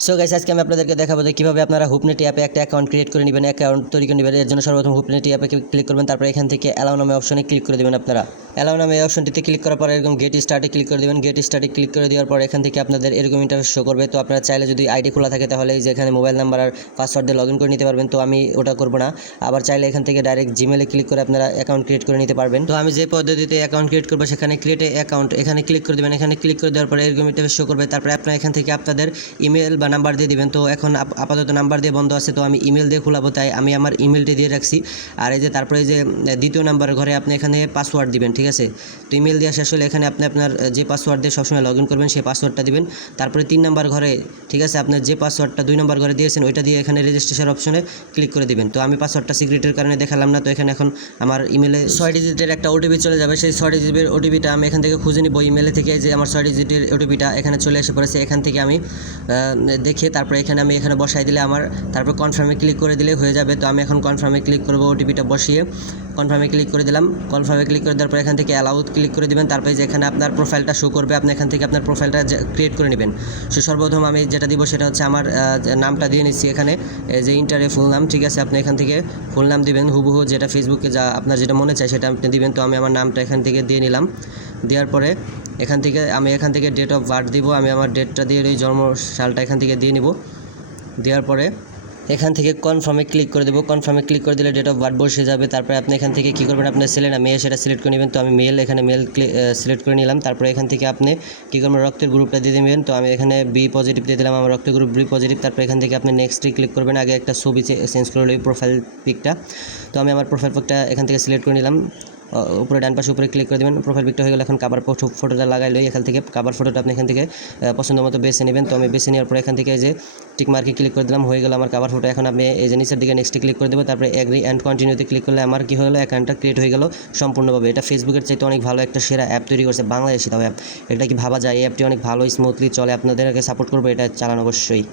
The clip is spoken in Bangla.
সো গাইস আজকে আমি আপনাদেরকে দেখাবো যে কিভাবে আপনারা হুপনেটি অ্যাপে একটা অ্যাকাউন্ট ক্রিয়েট করে নেবেন, অ্যাকাউন্ট তৈরি করে নেবেন। এর জন্য সর্বপ্রথম হুপনেটি অ্যাপে ক্লিক করবেন, তারপর এখান থেকে অ্যালাউ নামে অপশনে ক্লিক করে দেবেন। আপনারা অ্যালাউ নামে এই অপশনটিতে ক্লিক করার পর এরকম গেট স্টার্টে ক্লিক করে দেবেন। গেট স্টার্টে ক্লিক করে দেওয়ার পর এখান থেকে আপনাদের এরকম ইন্টারফেস শো করবে। তো আপনারা চাইলে যদি আইডি খোলা থাকে তাহলে এই যে এখানে মোবাইল নাম্বার আর পাসওয়ার্ড দিয়ে লগ ইন করে নিতে পারবেন। তো আমি ওটা করব না, আবার চাইলে এখান থেকে ডাইরেক্ট জিমেলে ক্লিক করে আপনারা অ্যাকাউন্ট ক্রিয়েট করে নিতে পারবেন। তো আমি যে পদ্ধতিতে অ্যাকাউন্ট ক্রিয়েট করবো সেখানে ক্রিয়েট অ্যাকাউন্ট এখানে ক্লিক করে দেবেন। এখানে ক্লিক করে দেওয়ার পরে এরকম ইন্টারফেস শো করবে। তারপরে আপনারা এখান থেকে আপনাদের ইমেল বা নাম্বার দিয়ে দিবেন। তো এখন আপাতত নাম্বার দিয়ে বন্ধ আছে, তো আমি ইমেল দিয়ে খোলাবো, তাই আমি আমার ইমেলটি দিয়ে রাখছি। আর এই যে তারপরে যে দ্বিতীয় নাম্বার ঘরে আপনি এখানে পাসওয়ার্ড দিবেন, ঠিক আছে। তো ইমেল দেওয়া শেষ হলে এখানে আপনি আপনার যে পাসওয়ার্ড দিয়ে সবসময় লগ ইন করবেন সেই পাসওয়ার্ডটা দিবেন। তারপরে 3 নাম্বার ঘরে, ঠিক আছে, আপনার যে পাসওয়ার্ডটা 2 নাম্বার ঘরে দিয়েছেন ওইটা দিয়ে এখানে রেজিস্ট্রেশন অপশনে ক্লিক করে দিবেন। তো আমি পাসওয়ার্ডটা সিক্রেটের কারণে দেখালাম না, তো এখানে এখন আমার ইমেলে 6 ডিজিটের একটা ওটিপি চলে যাবে। সেই 6 ডিজিটের ওটিপিটা আমি এখান থেকে খুঁজে নিব ইমেলে থেকে, যে আমার 6 ডিজিটের ওটিপিটা এখানে চলে এসে পড়েছে। এখান থেকে আমি দেখে তারপরে এখানে আমি এখানে বসাই দিলে আমার, তারপর কনফার্মে ক্লিক করে দিলে হয়ে যাবে। তো আমি এখন কনফার্মে ক্লিক করব, ওটিপিটা বসিয়ে কনফার্মে ক্লিক করে দিলাম। কনফার্মে ক্লিক করে দেওয়ার পর এখান থেকে অ্যালাউড ক্লিক করে দিবেন। তারপরে যেখানে আপনার প্রোফাইলটা শো করবে আপনি এখান থেকে আপনার প্রোফাইলটা ক্রিয়েট করে নেবেন। সো সর্বপ্রথম আমি যেটা দিব সেটা হচ্ছে আমার নামটা দিয়ে নিচ্ছি এখানে, যে ইন্টারে ফুল নাম, ঠিক আছে। আপনি এখান থেকে ফুল নাম দিবেন হুবহু, যেটা ফেসবুকে যা আপনার যেটা মনে চায় সেটা আপনি দিবেন। তো আমি আমার নামটা এখান থেকে দিয়ে নিলাম। দেওয়ার পরে এখান থেকে ডেট অফ বার্থ দিব। আমি আমার ডেটটা দিয়ে ওই জন্ম সালটা এখান থেকে দিয়ে নিব। দেওয়ার পরে এখান থেকে কনফার্মে ক্লিক করে দেবো। কনফার্মে ক্লিক করে দিলে ডেট অফ বার্থ বসে যাবে। তারপরে আপনি এখান থেকে কী করবেন, আপনার ছেলে না মেয়ে সেটা সিলেক্ট করে নেবেন। তো আমি মেল, এখানে মেল সিলেক্ট করে নিলাম। তারপরে এখান থেকে আপনি কী করবেন, রক্তের গ্রুপটা দিয়ে দেবেন। তো আমি এখানে বি পজিটিভ দিয়ে দিলাম, আমার রক্তের গ্রুপ বি পজিটিভ। তারপরে এখান থেকে আপনি নেক্সটে ক্লিক করবেন। আগে একটা ছবি চেঞ্জ করে নিই, প্রোফাইল পিকটা। তো আমি আমার প্রোফাইল পিকটা এখান থেকে সিলেক্ট করে নিলাম। উপরে ডান পাশে উপরে ক্লিক করে দেবেন। প্রোফাইল পিকটা হয়ে গেলে এখন কাভার ফটোটা লাগাই লই। এখান থেকে কাভার ফটোটা আপনি এখান থেকে পছন্দ মতো বেছে নেবেন। তো আমি বেছে নেওয়ার পরে এখান থেকে এই যে টিক মার্কে ক্লিক করে দিলাম, হয়ে গেল আমার কাভার ফটো। এখন আমি এই যে নিচের দিকে নেক্সটে ক্লিক করে দেবো। তারপরে এগ্রি অ্যান্ড কন্টিনিউতে ক্লিক করলে আমার কী হয়ে গেলো, অ্যাকাউন্টটা ক্রিয়েট হয়ে গেল সম্পূর্ণভাবে। এটা ফেসবুকের চাইতে অনেক ভালো একটা সেরা অ্যাপ তৈরি করছে বাংলাদেশি তাও অ্যাপ। এটা কি ভাবা যায়, এই অ্যাপটি অনেক ভালো স্মুথলি চলে, আপনাদেরকে সাপোর্ট করবো এটা চালানো অবশ্যই।